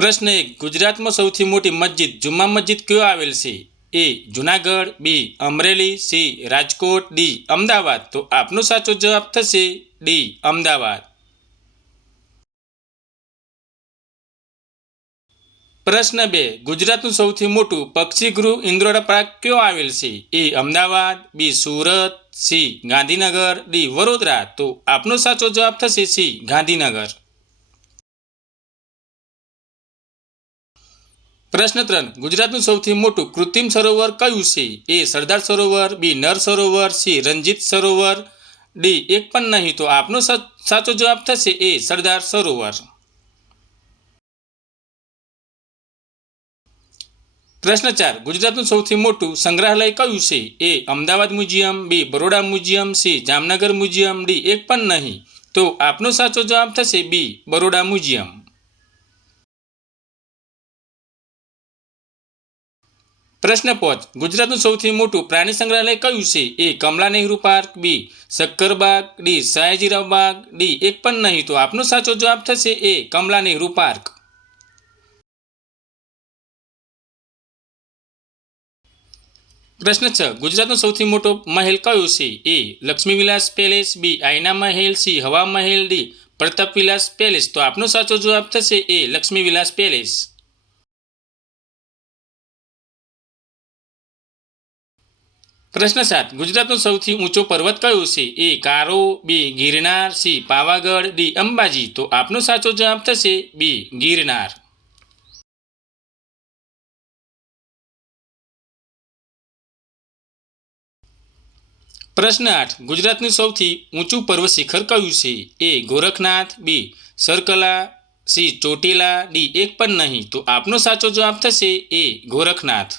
પ્રશ્ન 1. ગુજરાતમાં સૌથી મોટી મસ્જિદ જુમ્મા મસ્જિદ કયો આવેલ છે? એ. જુનાગઢ, બી. અમરેલી, સી. રાજકોટ, ડી. અમદાવાદ. તો આપનો સાચો જવાબ થશે ડી. અમદાવાદ. પ્રશ્ન 2. ગુજરાતનું સૌથી મોટું પક્ષીગૃહ ઇન્દ્રોડા પાર્ક કયો આવેલ છે? A. Ahmedabad, B. Surat, C. Gandhinagar, D. Vadodara. તો આપનો સાચો જવાબ થશે સી. ગાંધીનગર. પ્રશ્ન 3. ગુજરાતનું સૌથી મોટું કૃત્રિમ સરોવર કયું છે? એ. સરદાર સરોવર, બી. નર સરોવર, સી. રંજીત સરોવર, ડી. એક પણ નહીં. તો આપનો સાચો જવાબ થશે એ. સરદાર સરોવર. પ્રશ્ન 4. ગુજરાતનું સૌથી મોટું સંગ્રહાલય કયું છે? A. Ahmedabad museum, B. Baroda museum, C. Jamnagar museum, D. એક પણ નહીં. તો આપનો સાચો જવાબ થશે બી. બરોડા મ્યુઝિયમ. પ્રશ્ન 5. ગુજરાતનું સૌથી મોટું પ્રાણી સંગ્રહાલય કયું છે? એ. કમલા નહેરુ પાર્ક, બી. શક્કરબાગ, ડી. સયાજીરાવ બાગ, ડી. એક પણ નહીં. તો આપનો સાચો જવાબ થશે એ. કમલા નહેરુ પાર્ક. પ્રશ્ન 6. ગુજરાતનો સૌથી મોટો મહેલ કયો છે? એ. લક્ષ્મી વિલાસ પેલેસ, બી. આઈના મહેલ, સી. હવા મહેલ, ડી. પ્રતાપ વિલાસ પેલેસ. તો આપનો સાચો જવાબ થશે એ. લક્ષ્મી વિલાસ પેલેસ. પ્રશ્ન 7. ગુજરાતનો સૌથી ઊંચો પર્વત કયો છે? એ. કારો, બી. ગિરનાર, સી. પાવાગઢ, ડી. અંબાજી. તો આપનો સાચો જવાબ થશે બી. ગિરનાર. પ્રશ્ન 8. ગુજરાતનું સૌથી ઊંચું પર્વત શિખર કયું છે? એ. ગોરખનાથ, બી. સરકલા, સી. ચોટીલા, ડી. એક પણ નહીં. તો આપનો સાચો જવાબ થશે એ. ગોરખનાથ.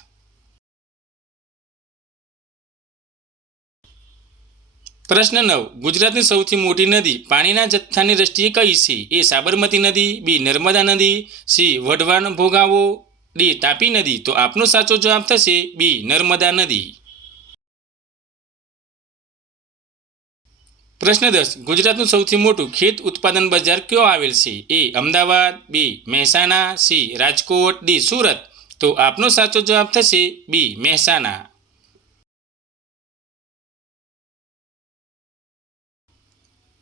પ્રશ્ન 9. ગુજરાતની સૌથી મોટી નદી પાણીના જથ્થાની દ્રષ્ટિએ કઈ છે? એ. સાબરમતી નદી, બી. નર્મદા નદી, સી. વઢવાણ ભોગાવો, ડી. તાપી નદી. તો આપનો સાચો જવાબ થશે બી. નર્મદા નદી. પ્રશ્ન 10. ગુજરાતનું સૌથી મોટું ખેત ઉત્પાદન બજાર કયો આવેલ છે? A. Ahmedabad, B. Mehsana, C. Rajkot, D. Surat. તો આપનો સાચો જવાબ થશે બી. મહેસાણા.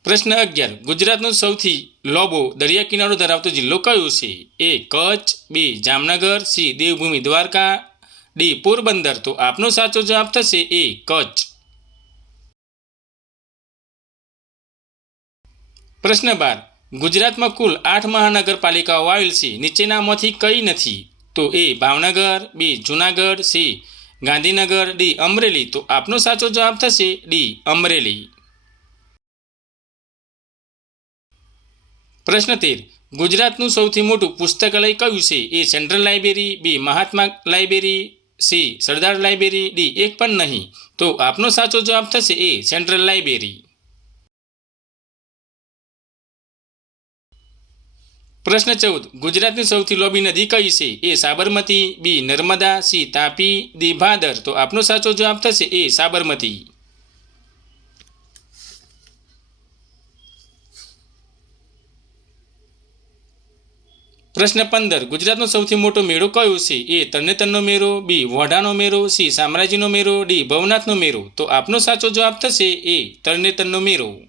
પ્રશ્ન 11. ગુજરાતનો સૌથી લાંબો દરિયા કિનારો ધરાવતો જિલ્લો કયો છે? એ. કચ્છ, બી. જામનગર, સી. દેવભૂમિ દ્વારકા, ડી. પોરબંદર. તો આપનો સાચો જવાબ થશે એ. કચ્છ. પ્રશ્ન 12. ગુજરાતમાં કુલ 8 મહાનગરપાલિકાઓ આવેલ છે. નીચેનામાંથી કઈ નથી? તો એ. ભાવનગર, બી. જુનાગઢ, સી. ગાંધીનગર, ડી. અમરેલી. તો આપનો સાચો જવાબ થશે ડી. અમરેલી. પ્રશ્ન 13. ગુજરાતનું સૌથી મોટું પુસ્તકાલય કયું છે? A. Central library, B. Mahatma library, C. Sardar library, D. એક પણ નહીં. તો આપનો સાચો જવાબ થશે એ. Central library. પ્રશ્ન 14. ગુજરાતની સૌથી લાંબી નદી કઈ છે? એ. સાબરમતી, બી. નર્મદા, સી. તાપી, ડી. ભાદર. તો આપનો સાચો જવાબ થશે એ. સાબરમતી. પ્રશ્ન 15. ગુજરાતનો સૌથી મોટો મેળો કયો છે? એ. તરણેતરનો મેળો, બી. વોઢાનો મેળો, સી. શામળાજીનો મેળો, ડી. ભવનાથનો મેળો. તો આપનો સાચો જવાબ થશે એ. તરણેતરનો મેળો.